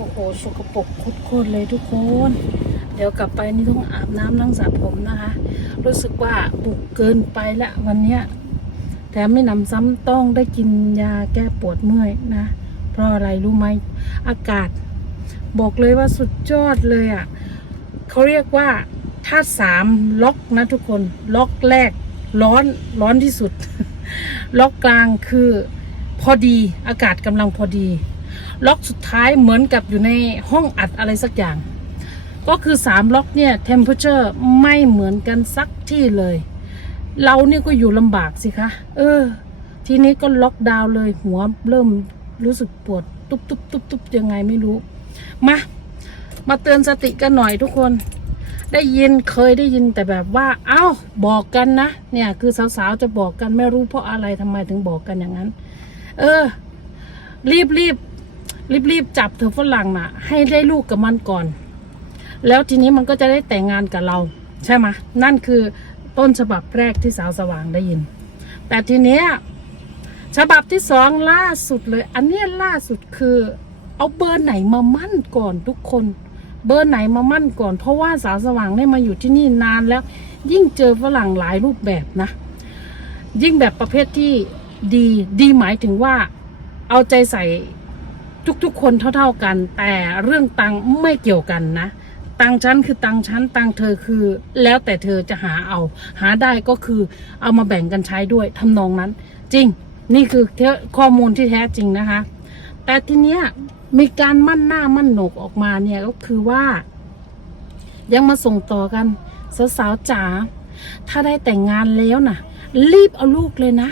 อ้โหสกปรกโคตรๆเลยทุกคน เดี๋ยวกลับไปนี่ต้องอาบน้ำนั่งสระผมนะคะ รู้สึกว่าบุกเกินไปละวันเนี้ยแถมไม่นำซ้ำต้องได้กินยาแก้ปวดเมื่อยนะ เพราะอะไรรู้ไหมอากาศ บอกเลยว่าสุดยอดเลยอะ่ะเขาเรียกว่าถ้าสามล็อกนะทุกคนล็อกแรกร้อนร้อนที่สุด ล็อกกลางคือพอดีอากาศกำลังพอดี ล็อกสุดท้ายเหมือนกับอยู่ในห้องอัดอะไรสักอย่าง ก็คือสามล็อกเนี่ย temperature ไม่เหมือนกันสักที่เลย เราเนี่ยก็อยู่ลำบากสิคะ เออ ทีนี้ก็ล็อกดาวน์เลยหัวเริ่มรู้สึกปวด ตุ๊บตุ๊บตุ๊บตุ๊บยังไงไม่รู้ มา มาเตือนสติกันหน่อยทุกคนได้ยินเคยได้ยินแต่แบบว่า เอ้าบอกกันนะเนี่ย คือสาวๆจะบอกกันไม่รู้เพราะอะไรทำไมถึงบอกกันอย่างนั้น เออ รีบรีบ รีบรีบจับเธอฝรั่งน่ะ ให้ได้ลูกกับมันก่อน แล้วทีนี้มันก็จะได้แต่งงานกับเรา ใช่ไหมนั่นคือต้นฉบับแรกที่สาวสว่างได้ยิน แต่ทีเนี้ยฉบับที่สองล่าสุดเลย อันนี้ล่าสุดคือ เอาเบอร์ไหนมามั่นก่อนทุกคน เบอร์ไหนมามั่นก่อน เพราะว่าสาวสว่างได้มาอยู่ที่นี่นานแล้ว ยิ่งเจอฝรั่งหลายรูปแบบนะ ยิ่งแบบประเภทที่ดีดีหมายถึงว่า เอาใจใส่ ทุกๆ คนเท่าๆกัน แต่เรื่องตังค์ไม่เกี่ยวกันนะ ตังค์ฉันคือตังค์ฉันตังเธอคือ แล้วแต่เธอจะหาเอา หาได้ก็คือเอามาแบ่งกันใช้ด้วยทำนองนั้น จริง นี่คือข้อมูลที่แท้จริงนะคะ แต่ทีเนี้ยมีการมั่นหน้ามั่นโหนกออกมาเนี่ยก็คือว่า ยังมาส่งต่อกันสาวๆจ๋าถ้าได้แต่งงานแล้วนะรีบเอาลูกเลยนะ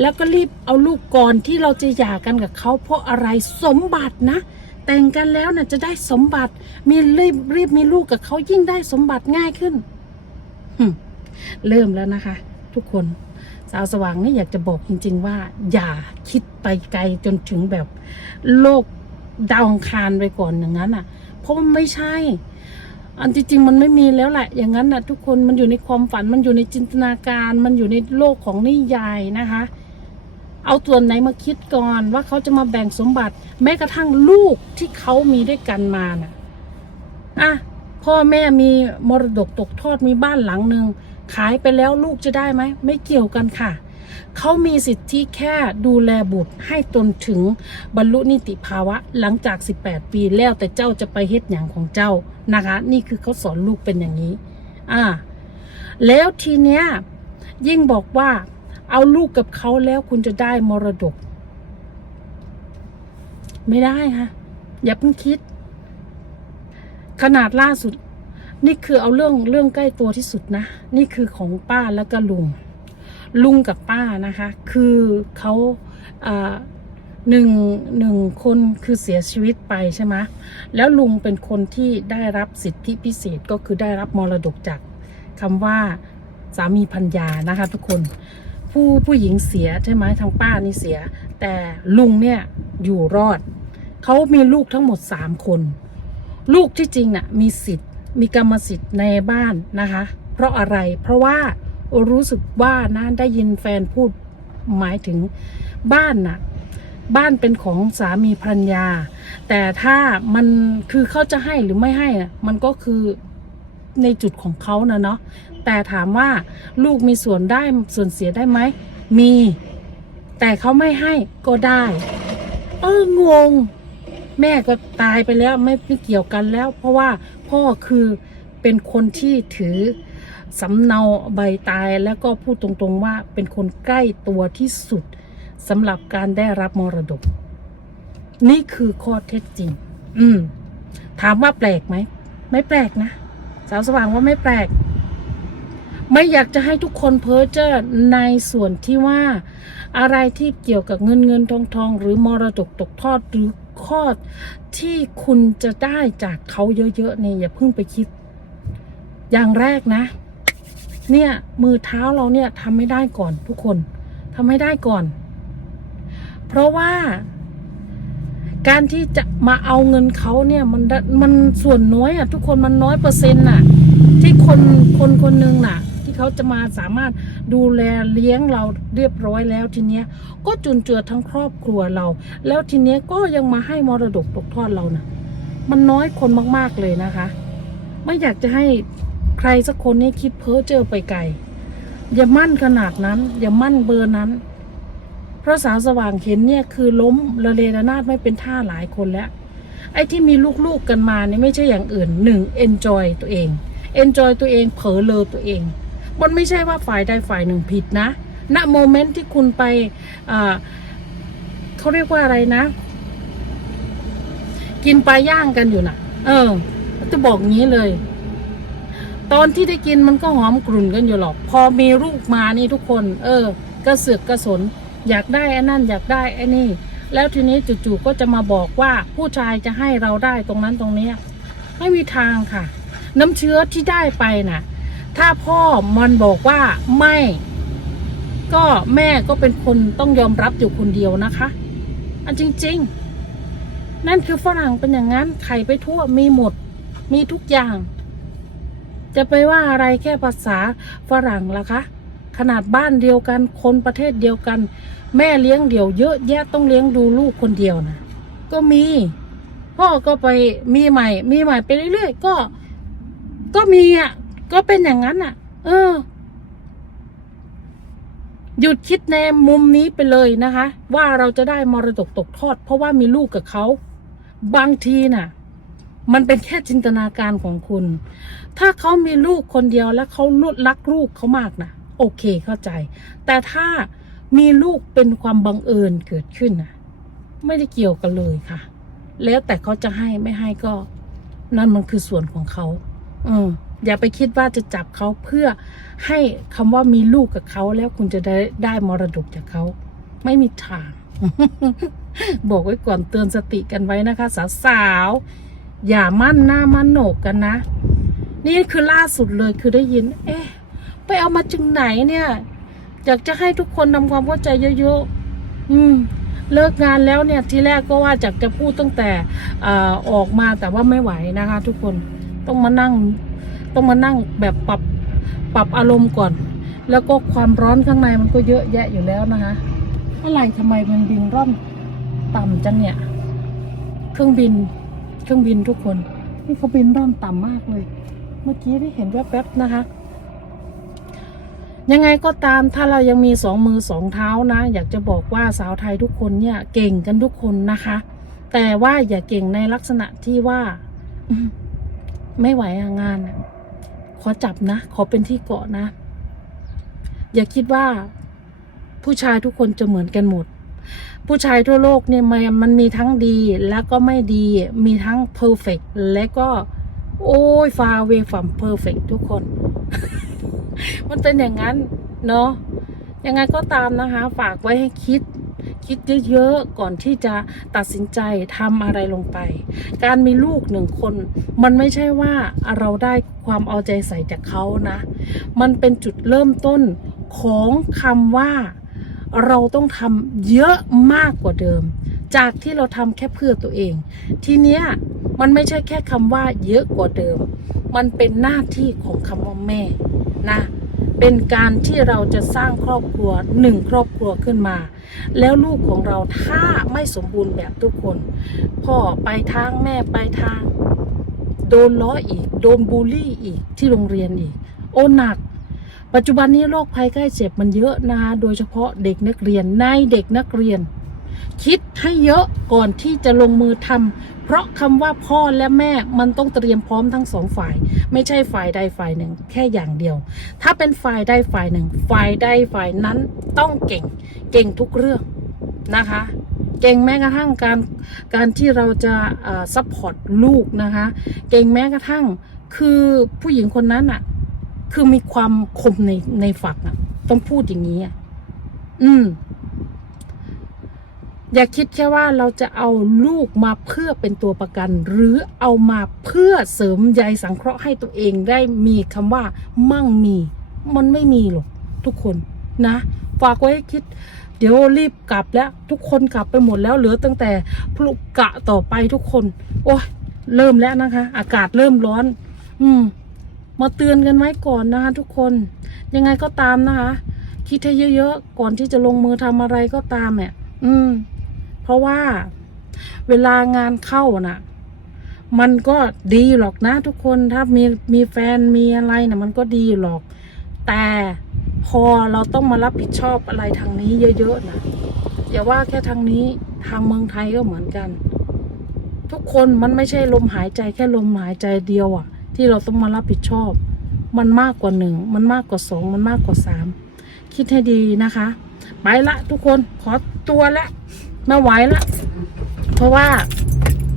แล้วก็รีบเอาลูกก่อนที่เราจะหย่ากันกับเขาเพราะอะไรสมบัตินะ แต่งกันแล้วนะ่ะจะได้สมบัติ มีรีบรีบมีลูกกับเขายิ่งได้สมบัติง่ายขึ้นเริ่มแล้วนะคะ ทุกคนสาวสว่างนี่อยากจะบอกจริง ๆ ว่า อย่าคิดไปไกลจนถึงแบบ โลกดาวอังคารไปก่อนอย่างนั้นอะ เพราะมันไม่ใช่ อันที่จริงมันไม่มีแล้วแหละ อย่างนั้นนะทุกคนมันอยู่ในความฝันมันอยู่ในจินตนาการ มันอยู่ในโลกของนิยายนะคะ เอาส่วนไหนมาคิดก่อนว่าเขาจะมาแบ่งสมบัติ แม้กระทั่งลูกที่เขามีด้วยกันมาน่ะอะพ่อแม่มีมรดกตกทอดมีบ้านหลังหนึ่งขายไปแล้วลูกจะได้ไหมไม่เกี่ยวกันค่ะ เขามีสิทธิแค่ดูแลบุตรให้ตนถึงบรรลุนิติภาวะหลังจาก 18 ปีแล้วแต่เจ้าจะไปเฮ็ดอย่างของเจ้านะคะ นี่คือเขาสอนลูกเป็นอย่างนี้ อ่า แล้วทีเนี้ยยิ่งบอกว่า เอาลูกกับเขาแล้วคุณจะได้มรดก ไม่ได้ค่ะ อย่าเพิ่งคิด ขนาดล่าสุด นี่คือเอาเรื่องเรื่องใกล้ตัวที่สุดนะ นี่คือของป้าแล้วก็ลุง ลุงกับป้านะคะ คือเขาอ่าหนึ่งหนึ่งคนคือเสียชีวิตไปใช่ไหมแล้วลุงเป็นคนที่ได้รับสิทธิพิเศษก็คือได้รับมรดกจากคำว่าสามีพัญญานะคะทุกคนผู้ผู้หญิงเสียใช่ไหมทางป้านี่เสีย แต่ลุงเนี่ยอยู่รอด เขามีลูกทั้งหมดสามคน ลูกที่จริงน่ะมีสิทธิ์มีกรรมสิทธิ์ในบ้านนะคะ เพราะอะไรเพราะว่า รู้สึกว่านะได้ยินแฟนพูดหมายถึงบ้านน่ะ บ้านเป็นของสามีภรรยา แต่ถ้ามันคือเขาจะให้หรือไม่ให้น่ะมันก็คือในจุดของเขานะเนาะแต่ถามว่าลูกมีส่วนได้ส่วนเสียได้ไหมมี แต่เขาไม่ให้ก็ได้ เอองง แม่ก็ตายไปแล้วไม่ไม่เกี่ยวกันแล้ว เพราะว่าพ่อคือเป็นคนที่ถือ สำเนาใบตายแล้วก็พูดตรงๆว่าเป็นคนใกล้ตัวที่สุดสำหรับการได้รับมรดก นี่คือข้อเท็จจริง อืม ถามว่าแปลกไหม ไม่แปลกนะ สาวสว่างว่าไม่แปลก ไม่อยากจะให้ทุกคนเพ้อเจ้อในส่วนที่ว่า อะไรที่เกี่ยวกับเงินเงินทองทอง หรือมรดกตกทอดหรือข้อที่คุณจะได้จากเขาเยอะๆเนี่ยอย่าเพิ่งไปคิด อย่างแรกนะ เนี่ย มือเท้าเราเนี่ยทำไม่ได้ก่อนทุกคนทำให้ได้ก่อน เพราะว่า การที่จะมาเอาเงินเขาเนี่ย มันมันส่วนน้อยอะทุกคนมันน้อยเปอร์เซ็นต์น่ะ ที่คนคนคนหนึ่งน่ะ ที่เขาจะมาสามารถดูแลเลี้ยงเราเรียบร้อยแล้วทีเนี้ย ก็จุนเจือทั้งครอบครัวเรา แล้วทีเนี้ยก็ยังมาให้มรดกตกทอดเราน่ะ มันน้อยคนมาก ๆเลยนะคะ ไม่อยากจะให้ ใครสักคนนี้คิดเพ้อเจอไปไกล อย่ามั่นขนาดนั้น อย่ามั่นเบอร์นั้นเพราะสาวสว่างเห็นเนี่ยคือล้มระเลระนาดไม่เป็นท่าหลายคนแล้ว ไอ้ที่มีลูกๆกันมาเนี่ยไม่ใช่อย่างอื่นหนึ่ง enjoy ตัวเอง enjoy ตัวเองเผลอเลอตัวเอง มันไม่ใช่ว่าฝ่ายใดฝ่ายหนึ่งผิดนะณโมเมนต์ที่คุณไปอ่าเขาเรียกว่าอะไรนะ กินปลาย่างกันอยู่น่ะ เออจะบอกงี้เลย ตอนที่ได้กินมันก็หอมกลุ่นกันอยู่หรอก พอมีลูกมานี่ทุกคน เออ กระเสือกกระสน อยากได้ไอ้นั่นอยากได้ไอ้นี่ แล้วทีนี้จู่ๆก็จะมาบอกว่าผู้ชายจะให้เราได้ตรงนั้นตรงนี้ ไม่มีทางค่ะ น้ำเชื้อที่ได้ไปน่ะ ถ้าพ่อมันบอกว่าไม่ ก็แม่ก็เป็นคนต้องยอมรับอยู่คนเดียวนะคะอันจริง ๆ นั่นคือฝรั่งเป็นอย่างนั้นไข่ไปทั่วมีหมด มีทุกอย่าง จะไปว่าอะไรแค่ภาษาฝรั่งล่ะคะ ขนาดบ้านเดียวกัน คนประเทศเดียวกัน แม่เลี้ยงเดี่ยวเยอะแยะต้องเลี้ยงดูลูกคนเดียวนะก็มีพ่อก็ไปมีใหม่ มีใหม่ไปเรื่อยๆก็ ก็มีอะ ก็เป็นอย่างนั้นอะ เออ หยุดคิดในมุมนี้ไปเลยนะคะ ว่าเราจะได้มรดกตกทอด เพราะว่ามีลูกกับเขา บางทีน่ะ มันเป็นแค่จินตนาการของคุณ ถ้าเขามีลูกคนเดียวแล้วเขาลุดรักลูกเขามากนะโอเคเข้าใจ แต่ถ้ามีลูกเป็นความบังเอิญเกิดขึ้นนะไม่ได้เกี่ยวกันเลยค่ะ แล้วแต่เขาจะให้ไม่ให้ก็ นั่นมันคือส่วนของเขาเอออย่าไปคิดว่าจะจับเขาเพื่อให้คำว่ามีลูกกับเขาแล้วคุณจะได้ได้มรดกจากเขา ไม่มีทาง บอกไว้ก่อนเตือนสติกันไว้นะคะ สาวๆ อย่ามั่นหน้ามั่นโหนกกันนะ นี่คือล่าสุดเลยคือได้ยิน เอ๊ะ ไปเอามาจึงไหนเนี่ย อยากจะให้ทุกคนทำความเข้าใจเยอะๆอืม เลิกงานแล้วเนี่ย ทีแรกก็ว่าจากจะพูดตั้งแต่อออกมาแต่ว่าไม่ไหวนะคะ ทุกคนต้องมานั่ง ต้องมานั่งแบบปรับปรับอารมณ์ก่อน แล้วก็ความร้อนข้างในมันก็เยอะแยะอยู่แล้วนะคะอะไรทำไมมันบินร่อนต่ำจังเนี่ย เครื่องบิน เครื่องบินทุกคน นี่เขาบินร่อนต่ำมากเลย เมื่อกี้ที่เห็นแวบๆนะคะ ยังไงก็ตามถ้าเรายังมีสองมือสองเท้านะ อยากจะบอกว่าสาวไทยทุกคนเนี่ย เก่งกันทุกคนนะคะ แต่ว่าอย่าเก่งในลักษณะที่ว่าไม่ไหวงานขอจับนะ ขอเป็นที่เกาะนะ อย่าคิดว่าผู้ชายทุกคนจะเหมือนกันหมด ผู้ชายทั่วโลกเนี่ยมันมันมีทั้งดีแล้วก็ไม่ดีมีทั้ง perfect และก็ โอ้ย far away from perfect ทุกคน มันเป็นอย่างนั้น เนาะยังไงก็ตามนะคะ ฝากไว้ให้คิดคิดเยอะๆ ก่อนที่จะตัดสินใจทำอะไรลงไป การมีลูกหนึ่งคน มันไม่ใช่ว่าเราได้ความเอาใจใส่จากเขานะ มันเป็นจุดเริ่มต้นของคำว่า เราต้องทำเยอะมากกว่าเดิม จากที่เราทำแค่เพื่อตัวเอง ทีเนี้ยมันไม่ใช่แค่คำว่าเยอะกว่าเดิม มันเป็นหน้าที่ของคำว่าแม่นะเป็นการที่เราจะสร้างครอบครัวหนึ่งครอบครัวขึ้นมา แล้วลูกของเราถ้าไม่สมบูรณ์แบบทุกคน พ่อไปทางแม่ไปทาง โดนล้ออีก โดนบูลลี่อีกที่โรงเรียนอีก โอหนัก ปัจจุบันนี้โรคภัยไข้เจ็บมันเยอะนะคะโดยเฉพาะเด็กนักเรียนในเด็กนักเรียน คิดให้เยอะก่อนที่จะลงมือทำเพราะคำว่าพ่อและแม่มันต้องเตรียมพร้อมทั้งสองฝ่าย ไม่ใช่ฝ่ายใดฝ่ายหนึ่ง แค่อย่างเดียว ถ้าเป็นฝ่ายใดฝ่ายหนึ่ง ฝ่ายใดฝ่ายนั้นต้องเก่ง เก่งทุกเรื่องนะคะเก่งแม้กระทั่งการการที่เราจะซัพพอร์ตลูกนะคะ เก่งแม้กระทั่งคือผู้หญิงคนนั้นอะ คือมีความคมในในฝักอะต้องพูดอย่างนี้อะอืม อย่าคิดแค่ว่าเราจะเอาลูกมาเพื่อเป็นตัวประกัน หรือเอามาเพื่อเสริมใยสังเคราะห์ให้ตัวเองได้มีคำว่า มั่งมี มันไม่มีหรอกทุกคนนะฝากไว้ให้คิด เดี๋ยวรีบกลับแล้ว ทุกคนกลับไปหมดแล้วเหลือตั้งแต่พลุกะต่อไปทุกคน โอ้ยเริ่มแล้วนะคะ อากาศเริ่มร้อน อืม มาเตือนกันไว้ก่อนนะคะทุกคน ยังไงก็ตามนะคะ คิดให้เยอะๆ ก่อนที่จะลงมือทำอะไรก็ตามเนี่ย อืม เพราะว่าเวลางานเข้าน่ะ มันก็ดีหรอกนะทุกคน ถ้ามีมีแฟนมีอะไรนะมันก็ดีหรอก แต่พอเราต้องมารับผิดชอบอะไรทางนี้เยอะๆนะอย่าว่าแค่ทางนี้ทางเมืองไทยก็เหมือนกัน ทุกคนมันไม่ใช่ลมหายใจแค่ลมหายใจเดียวอะ ที่เราต้องมารับผิดชอบ มันมากกว่าหนึ่งมันมากกว่าสองมันมากกว่าสามคิดให้ดีนะคะ ไปละทุกคนขอตัวละไม่ไหวละ เพราะว่า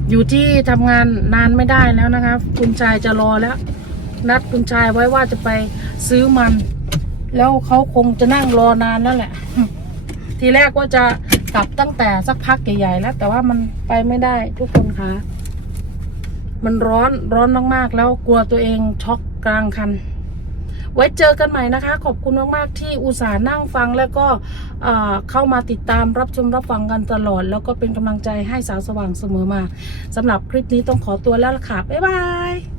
อยู่ที่ทำงานนานไม่ได้แล้วนะคะ คุณชายจะรอแล้ว นัดคุณชายไว้ว่าจะไปซื้อมัน แล้วเขาคงจะนั่งรอนานแล้วแหละ ทีแรกว่าจะกลับตั้งแต่สักพักใหญ่ๆแล้ว แต่ว่ามันไปไม่ได้ทุกคนคะ มันร้อนร้อนมากๆ แล้วกลัวตัวเองช็อกกลางคัน ไว้เจอกันใหม่นะคะ ขอบคุณมากๆ ที่อุตส่าห์นั่งฟังแล้วก็เอ่อเข้ามาติดตามรับชมรับฟังกันตลอด แล้วก็เป็นกำลังใจให้สาวสว่างเสมอมาสำหรับคลิปนี้ต้องขอตัวแล้วล่ะค่ะ บ๊ายบาย